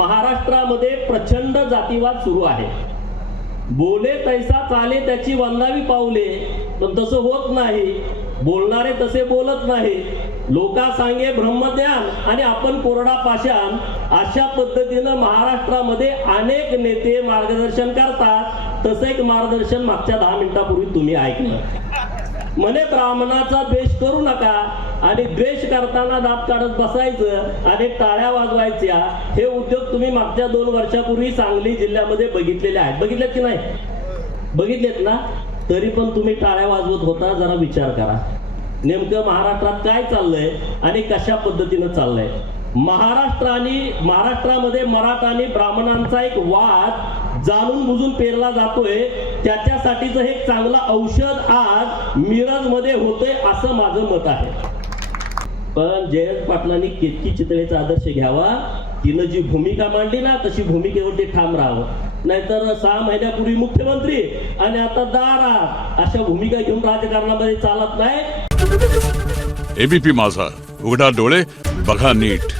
महाराष्ट्रामध्ये प्रचंड जातीवाद सुरू आहे। बोले तैसा चाले त्याची वंदावी पाऊले, पण तसं होत नाही। बोलणारे तसे बोलत नाही। लोका सांगे ब्रह्मज्ञान आणि आपण कोरडा पाषाण, अशा पद्धतीनं महाराष्ट्रामध्ये अनेक नेते मार्गदर्शन करतात। तसं एक मार्गदर्शन मागच्या 10 मिनिटापूर्वी तुम्ही ऐकलं। म्हणे ब्राह्मणाचा द्वेष करू नका आणि द्वेष करताना दात काढत बसायचं आणि टाळ्या वाजवायच्या, हे उद्योग तुम्ही मागच्या 2 वर्षापूर्वी सांगली जिल्ह्यामध्ये बघितलेले आहेत। बघितलेत की नाही? बघितलेत ना? तरी पण तुम्ही टाळ्या वाजवत होता। जरा विचार करा, नेमकं महाराष्ट्रात काय चाललंय आणि कशा पद्धतीनं चाललंय। महाराष्ट्रामध्ये मराठा आणि ब्राह्मणांचा एक वाद जाणून बुजून पेरला जातोय। त्याच्यासाठीचं हे चांगलं औषध आज मिरजमध्ये होतंय असं माझं मत आहे। पण जयंत पाटलांनी केतकी चितळेचा आदर्श घ्यावा। तिनं जी भूमिका मांडली ना, तशी भूमिकेवरती ठाम राहावं। नाहीतर 6 महिन्यापूर्वी मुख्यमंत्री आणि आता दारात, अशा भूमिका घेऊन राजकारणामध्ये चालत नाही। एबीपी माझा, उघडा डोळे बघा नीट।